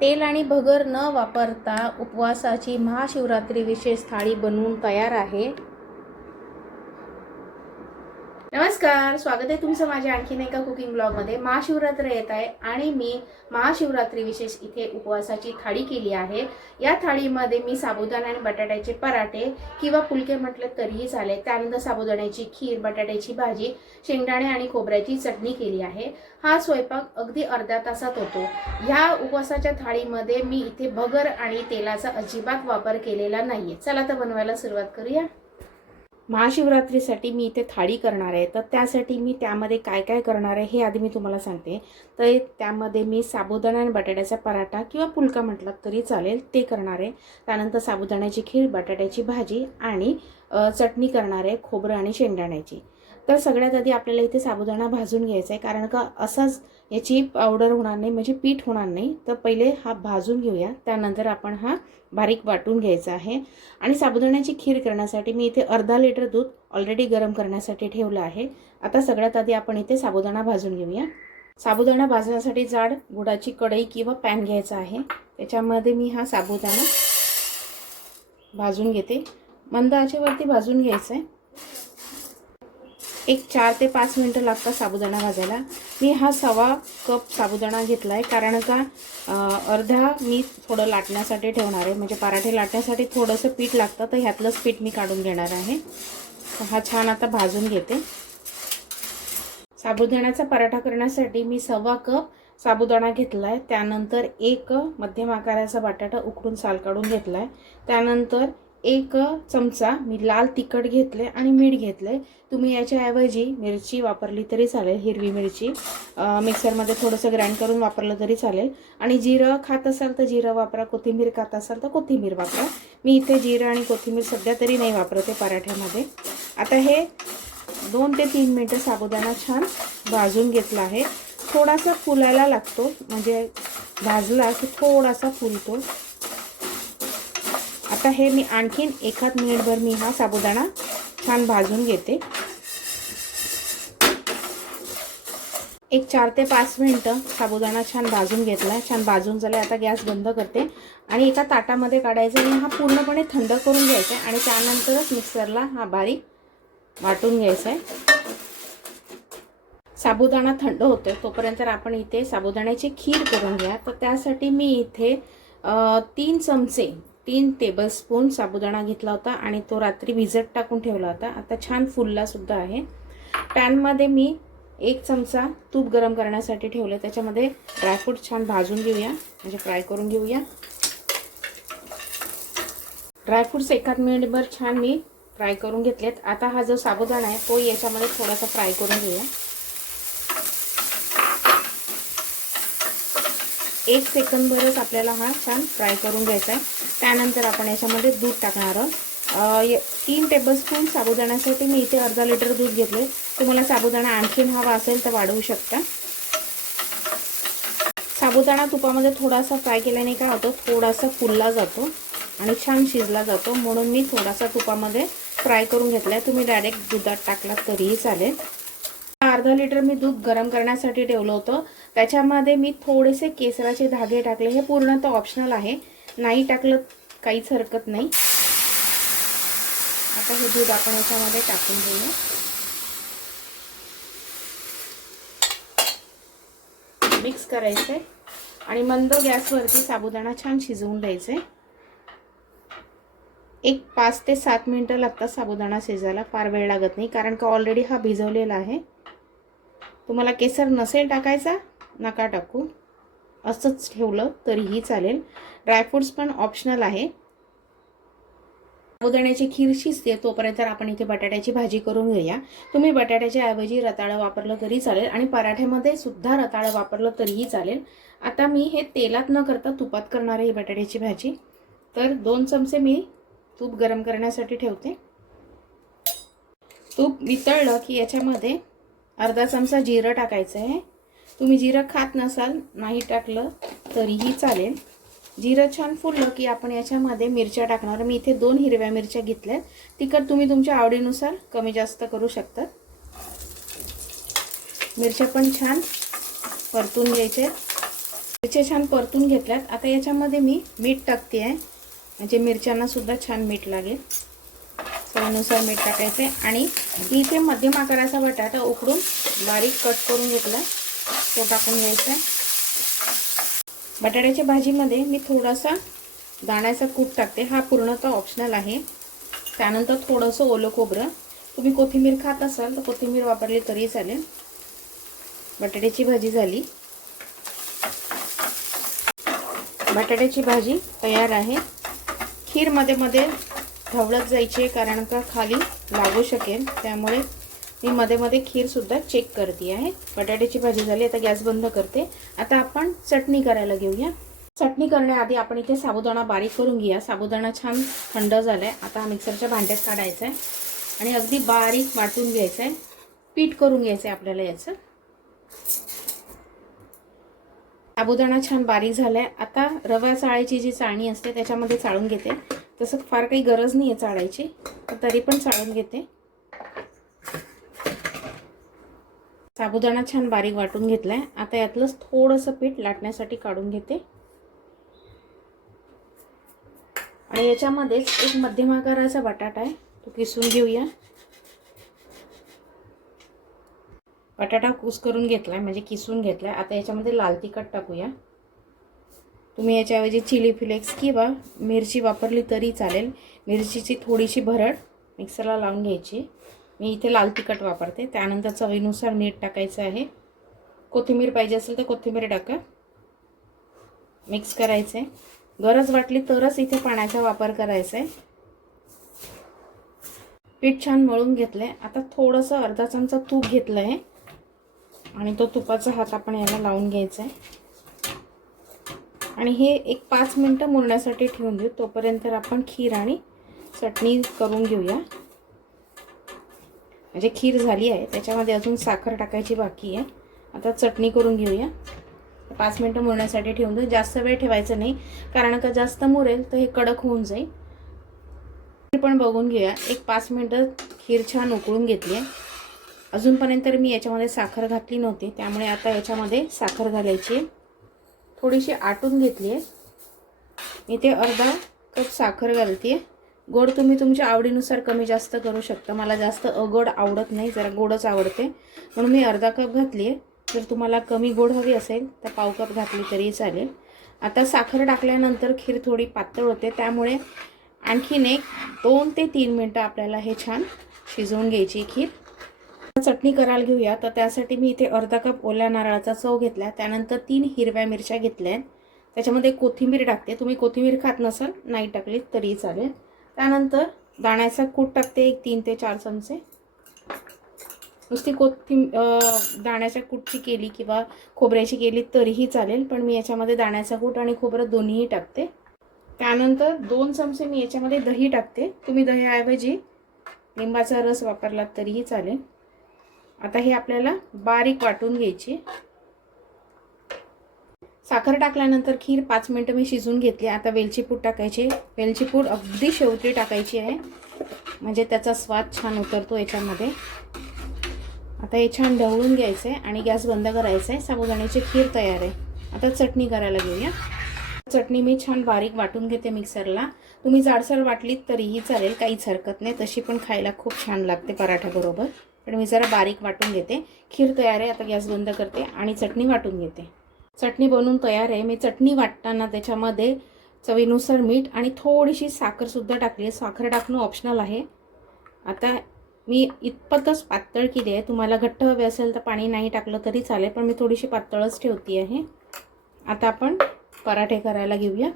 तेल आणि भगर न वापरता उपवासाची महाशिवरात्री विशेष थाळी बनवून तयार आहे। नमस्कार, स्वागत आहे तुमचं माझ्या आणखीन एका कुकिंग ब्लॉगमध्ये। महाशिवरात्र येत आहे आणि मी महाशिवरात्री विशेष इथे उपवासाची थाळी केली आहे। या थाळीमध्ये मी साबुदाणा आणि बटाट्याचे पराठे किंवा फुलके म्हटले तरीही चालेल, त्यानंतर साबुदाण्याची खीर, बटाट्याची भाजी, शेंगदाणे आणि खोबऱ्याची चटणी केली आहे। हा स्वयंपाक अगदी अर्ध्या तासात होतो। ह्या उपवासाच्या थाळीमध्ये मी इथे भगर आणि तेलाचा अजिबात वापर केलेला नाहीये। चला तर बनवायला सुरुवात करूया। महाशिवरात्रीसाठी मी इथे थाळी करणार आहे, तर त्यासाठी मी त्यामध्ये काय काय करणार आहे हे आधी मी तुम्हाला सांगते। तर त्यामध्ये मी साबुदाणा आणि बटाट्याचा पराठा किंवा फुलका म्हटलात तरी चालेल ते करणार आहे। त्यानंतर साबुदाण्याची खीर, बटाट्याची भाजी आणि चटणी करणार आहे खोबरं आणि शेंगदाण्याची। तर सगळ्यात आधी आपल्याला इथे साबुदाणा भाजून घ्यायचा आहे, कारण का असाच याची पावडर होणार नाही, म्हणजे पीठ होणार नाही। तर पहिले हा भाजून घेऊया, त्यानंतर आपण हा बारीक वाटून घ्यायचा आहे। आणि साबुदाण्याची खीर करण्यासाठी मी इथे अर्धा लिटर दूध ऑलरेडी गरम करण्यासाठी ठेवलं आहे। आता सगळ्यात आधी आपण इथे साबुदाणा भाजून घेऊया। साबुदाणा भाजण्यासाठी जाड गुळाची कढई किंवा पॅन घ्यायचा आहे। त्याच्यामध्ये मी हा साबुदाणा भाजून घेते। मंद आचेवरती भाजून घ्यायचं आहे। एक 4 ते 5 मिनिटं लागतात साबुदाणा भाजायला। मी हा 1.25 कप साबुदाणा घेतला आहे, कारण का अर्धा मी थोडं लाटण्यासाठी ठेवणार आहे, म्हणजे पराठे लाटण्यासाठी थोडंसं पीठ लागतं, तर ह्यातलंच पीठ मी काढून घेणार आहे। तर हा छान आता भाजून घेते। साबुदाण्याचा पराठा करण्यासाठी मी 1.25 कप साबुदाणा घेतला आहे। त्यानंतर एक मध्यम आकाराचा बटाटा उकडून साल काढून घेतला आहे। त्यानंतर 1 चमचा मी लाल तिखट घेतले आणि मीठ घेतले। तुम्ही याच्याऐवजी मिरची वापरली तरी चालेल, हिरवी मिरची मिक्सरमध्ये थोडंसं ग्राइंड करून वापरलं तरी चालेल। आणि जिरं खात असाल तर जिरं वापरा, कोथिंबीर खात असाल तर कोथिंबीर वापरा। मी इथे जिरं आणि कोथिंबीर सध्या तरी नाही वापरते पराठ्यामध्ये। आता हे 2 ते 3 मिनिटं साबुदाणा छान भाजून घेतला आहे। थोडासा फुलायला लागतो, म्हणजे भाजला की थोडासा फुलतो। आता हे मी आणखीन 1 मिनिटभर मी हा साबुदाणा छान भाजून घेते। एक 4 ते 5 मिनिटं साबुदाणा छान भाजून घेतला, छान भाजून झाले। आता गॅस बंद करते आणि एका ताटामध्ये काढायचा आणि हा पूर्णपणे थंड करून घ्यायचा आणि त्यानंतरच मिक्सरला हा बारीक वाटून घ्यायचा आहे। साबुदाणा थंड होतो तोपर्यंत आपण इथे साबुदाण्याची खीर करून घ्या। तर त्यासाठी मी इथे 3 टेबलस्पून साबुदाणा घेतला होता आणि तो रात्री भिजत टाकून ठेवला होता। आता छान फुलला सुद्धा आहे। पॅनमध्ये मी 1 चमचा तूप गरम करण्यासाठी ठेवले। त्याच्यामध्ये ड्रायफ्रूट छान भाजून घेऊया, म्हणजे फ्राय करून घेऊया। ड्रायफ्रूट्स 1 मिनिटभर छान मी फ्राय करून घेतलेत। आता हा जो साबुदाणा आहे तो याच्यामध्ये थोडासा फ्राय करून घेऊया। 1 सेकंदभरच आपल्याला हा छान फ्राय करून घ्यायचा आहे। त्यानंतर आपण याच्यामध्ये दूध टाकणार आहोत। 3 टेबलस्पून साबुदाण्यासाठी मी इथे अर्धा लिटर दूध घेतले। तुम्हाला साबुदाणा आणखीन हवा असेल तर वाढवू शकता। साबुदाणा तुपामध्ये थोडासा फ्राय केल्याने काय होतं, थोडासा फुलला जातो आणि छान शिजला जातो, म्हणून मी थोडासा तुपामध्ये फ्राय करून घेतलाय। तुम्ही डायरेक्ट दुधात टाकलात तरीही चालेल। अर्धा लिटर मी दूध गरम करण्यासाठी ठेवलं होतं, त्याच्यामध्ये मी थोडेसे केसराचे धागे टाकले। हे पूर्णतः ऑप्शनल आहे, नाही टाकलं काहीच हरकत नाही। आता हे दूध आपण याच्यामध्ये टाकून घेऊया। मिक्स करायचंय आणि मंद गॅसवरती साबुदाणा छान शिजवून द्यायचे। एक 5 ते 7 मिनिटं लागतात साबुदाणा शिजायला, फार वेळ लागत नाही, कारण का ऑलरेडी हा भिजवलेला आहे। तुम्हाला केसर नसेल टाकायचा नका टाकू, असंच ठेवलं तरीही चालेल। ड्रायफ्रूट्स पण ऑप्शनल आहे। साबुदाण्याची खीर शिजते तोपर्यंत आपण इथे बटाट्याची भाजी करून घेऊया। तुम्ही बटाट्याच्या ऐवजी रताळं वापरलं तरी चालेल आणि पराठ्यामध्ये सुद्धा रताळं वापरलं तरीही चालेल। आता मी हे तेलात न करता तुपात करणार आहे ही बटाट्याची भाजी। तर 2 चमचे मी तूप गरम करण्यासाठी ठेवते। तूप वितळलं की याच्यामध्ये अर्धा चमचा जिरं टाकायचं आहे। तुम्ही जिरं खात नसाल नाही टाकलं तरीही चालेल। जिरं छान फुललं की आपण याच्यामध्ये मिरच्या टाकणार। मी इथे 2 हिरव्या मिरच्या घेतल्यात। तिखट तुम्ही तुमच्या आवडीनुसार कमी जास्त करू शकता। मिरच्या पण छान परतून घ्यायचे। मिरच्या छान परतून घेतल्यात. आता याच्यामध्ये मी मीठ टाकते आहे, म्हणजे मिरच्यांना सुद्धा छान मीठ लागेल. चवीनुसार मीठ टाकायचं आहे. आणि इथे मध्यम आकाराचा बटाटा उकडून बारीक कट करून घेतला, तो टाकून घ्यायचा आहे. बटाट्याच्या भाजीमध्ये मी थोडासा दाण्याचा कूट टाकते, हा पूर्णतः ऑप्शनल आहे. त्यानंतर थोडंसं ओलं खोबरं. तुम्ही कोथिंबीर खात असाल तर कोथिंबीर वापरली तरी चालेल. बटाट्याची भाजी झाली. बटाट्याची भाजी तयार आहे. खीर मध्ये मध्ये ढवळत जायची आहे, कारण का खाली लागू शकेल, त्यामुळे मी मध्ये मध्ये खीर सुद्धा चेक करते आहे. बटाट्याची भाजी झाली. आता गॅस बंद करते. आता आपण चटणी करायला घेऊया. चटणी करण्याआधी आपण इथे साबुदाणा बारीक करून घेऊया. साबुदाणा छान थंड झालाय. आता मिक्सरच्या भांड्यात काढायचा आहे आणि अगदी बारीक वाटून घ्यायचं आहे. पीठ करून घ्यायचं आहे आपल्याला याचं. साबुदाणा छान बारीक झालाय. आता रवा चाळायची जी चाळणी असते त्याच्यामध्ये चाळून घेते. तसं फार काही गरज नाही आहे चाळायची, तरी पण चाळून घेते. साबुदाणा छान बारीक वाटून घेतलाय. आता यातलंच थोडंसं पीठ लाटण्यासाठी काढून घेते आणि याच्यामध्येच एक मध्यम आकाराचा बटाटा आहे, तो किसून घेऊया. बटाटा कूस करून घेतलाय, म्हणजे किसून घेतलाय. आता याच्यामध्ये लाल तिखट टाकूया. तुम्ही याच्याऐवजी चिली फ्लेक्स किंवा मिरची वापरली तरी चालेल. मिरचीची थोडीशी भरड मिक्सरला लावून घ्यायची. मी इथे लाल तिखट वापरते. त्यानंतर चवीनुसार मीठ टाकायचं आहे. कोथिंबीर पाहिजे असेल तर कोथिंबीर टाका. मिक्स करायचं आहे. गरज वाटली तरच इथे पाण्याचा वापर करायचा आहे. पीठ छान मळून घेतलंय. आता थोडंसं अर्धा चमचा तूप घेतलं आहे आणि तो तुपाचा हात आपण याला लावून घ्यायचा आहे आणि हे एक 5 मिनिटं मुरण्यासाठी ठेवून देऊ. तोपर्यंत आपण खीर आणि चटणी करून घेऊया. म्हणजे खीर झाली आहे, त्याच्यामध्ये अजून साखर टाकायची बाकी आहे. आता चटणी करून घेऊया. 5 मिनिटं मुरण्यासाठी ठेवून देऊ. जास्त वेळ ठेवायचं नाही, कारण का जास्त मुरेल तर हे कडक होऊन जाईल. पण बघून घेऊया. एक 5 मिनिटं खीर छान उकळून घेतली आहे. अजूनपर्यंत मी याच्यामध्ये साखर घातली नव्हती, त्यामुळे आता याच्यामध्ये साखर घालायची. थोडीशी आटून घेतली आहे. इथे अर्धा कप साखर घालते. गोड तुम्ही तुमच्या आवडीनुसार कमी जास्त करू शकता. मला जास्त अगोड आवडत नाही, जरा गोडच आवडते, म्हणून मी अर्धा कप घातली आहे. जर तुम्हाला कमी गोड हवी असेल तर पाव कप घातली तरी चालेल. आता साखर टाकल्यानंतर खीर थोडी पातळ होते, त्यामुळे आणखीन एक 2 ते 3 मिनिटं आपल्याला हे छान शिजवून घ्यायची खीर. चटणी करायला घेऊया. तर त्यासाठी मी इथे अर्धा कप ओल्या नारळाचा चव घेतला. त्यानंतर 3 हिरव्या मिरच्या घेतल्या. त्याच्यामध्ये कोथिंबीर टाकते. तुम्ही कोथिंबीर खात नसाल नाही टाकली तरी चालेल. त्यानंतर दाण्याचा कूट टाकते, एक 3 ते 4 चमचे. नुसती दाण्याच्या कूटची केली किंवा खोबऱ्याची केली तरीही चालेल, पण मी याच्यामध्ये दाण्याचा कूट आणि खोबरं दोन्हीही टाकते. त्यानंतर 2 चमचे मी याच्यामध्ये दही टाकते. तुम्ही दह्याऐवजी लिंबाचा रस वापरलात तरीही चालेल. आता हे आपल्याला बारीक वाटून घ्यायची. साखर टाकल्यानंतर खीर 5 मिनिटं मी शिजवून घेतली. आता वेलची पूड टाकायची. वेलची पूड अगदी शेवटी टाकायची आहे, म्हणजे त्याचा स्वाद छान उतरतो याच्यामध्ये. आता हे छान ढवळून घ्यायचं आहे आणि गॅस बंद करायचा आहे. साबुदाण्याची खीर तयार आहे. आता चटणी करायला घेऊया. चटणी मी छान बारीक वाटून घेते मिक्सरला. तुम्ही जाडसर वाटलीत तरीही चालेल, काहीच हरकत नाही. तशी पण खायला खूप छान लागते पराठ्याबरोबर, पण मी जरा बारीक वाटून घेते. खीर तयार आहे. आता गॅस बंद करते आणि चटणी वाटून घेते. चटणी बनवून तयार आहे. मी चटणी वाटताना त्याच्यामध्ये चवीनुसार मीठ आणि थोडीशी साखरसुद्धा टाकली आहे. साखर टाकणं ऑप्शनल आहे. आता मी इतपतच पातळ केली आहे. तुम्हाला घट्ट हवे असेल तर पाणी नाही टाकलं तरी चालेल, पण मी थोडीशी पातळच ठेवती आहे. आता आपण पराठे करायला घेऊया.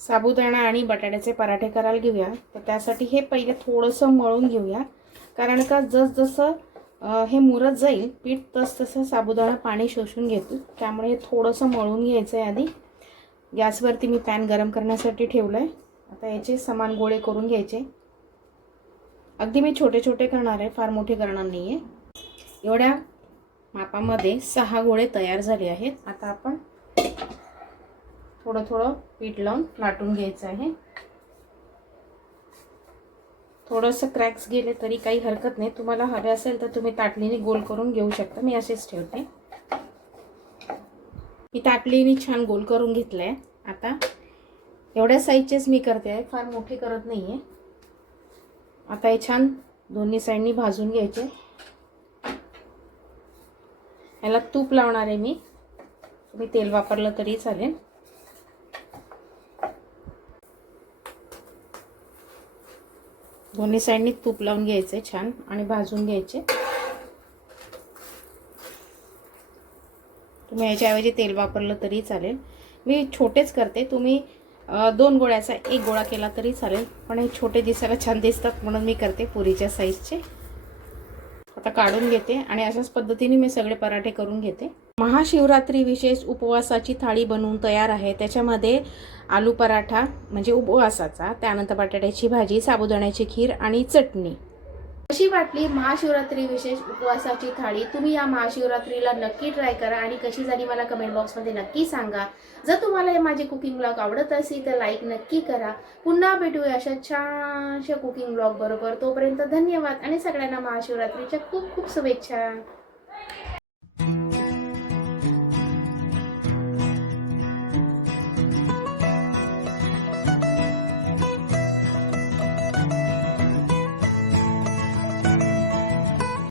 साबुदाणा आणि बटाट्याचे पराठे करायला घेऊया. तर त्यासाठी हे पहिले थोडंसं मळून घेऊया, कारण का जसजसं हे मुरत जाईल पीठ तसं साबुदाणा पाणी शोषून घेतो, त्यामुळे हे थोडंसं मळून घ्यायचं आहे. आधी गॅसवरती मी पॅन गरम करण्यासाठी ठेवलं आहे. आता याचे समान गोळे करून घ्यायचे. अगदी मी छोटे छोटे करणार आहे, फार मोठे करणार नाही आहे. एवढ्या मापामध्ये 6 गोळे तयार झाले आहेत. आता आपण थोडं थोडं पीठ लावून लाटून घ्यायचं आहे. थोडंसं क्रॅक्स गेले तरी काही हरकत नाही. तुम्हाला हवे असेल तर तुम्ही ताटलीने गोल करून घेऊ शकता. मी असेच ठेवते. ही ताटलीने छान गोल करून घेतलंय. आता एवढ्या साईजचेच मी करते आहे, फार मोठे करत नाहीये. आता हे छान दोन्ही साईडनी भाजून घ्यायचे. याला तूप लावणार आहे मी, तुम्ही तेल वापरलं तरी चालेल. दोन्ही साईडनी तूप लावून घ्यायचे छान आणि भाजून घ्यायचे. तुम्ही याच्याऐवजी तेल वापरलं तरी चालेल. मी छोटेच करते, तुम्ही 2 गोळ्याचा 1 गोळा केला तरी चालेल, पण हे छोटे दिसायला छान दिसतात म्हणून मी करते पुरीच्या साईजचे. आता काढून घेते आणि अशाच पद्धतीने मी सगळे पराठे करून घेते. महाशिवरात्री विशेष उपवासाची थाळी बनवून तयार आहे. त्याच्यामध्ये आलू पराठा म्हणजे उपवासाचा, त्यानंतर बटाट्याची भाजी, साबुदाण्याची खीर आणि चटणी. कशी वाटली महाशिवरात्री विशेष उपवासाची थाळी? तुम्ही या महाशिवरात्रीला नक्की ट्राय करा आणि कशी झाली मला कमेंट बॉक्समध्ये नक्की सांगा. जर तुम्हाला हे माझे कुकिंग ब्लॉग आवडत असेल तर लाईक नक्की करा. पुन्हा भेटूया अशा छानशा कुकिंग ब्लॉग बरोबर. तोपर्यंत धन्यवाद आणि सगळ्यांना महाशिवरात्रीच्या खूप खूप शुभेच्छा.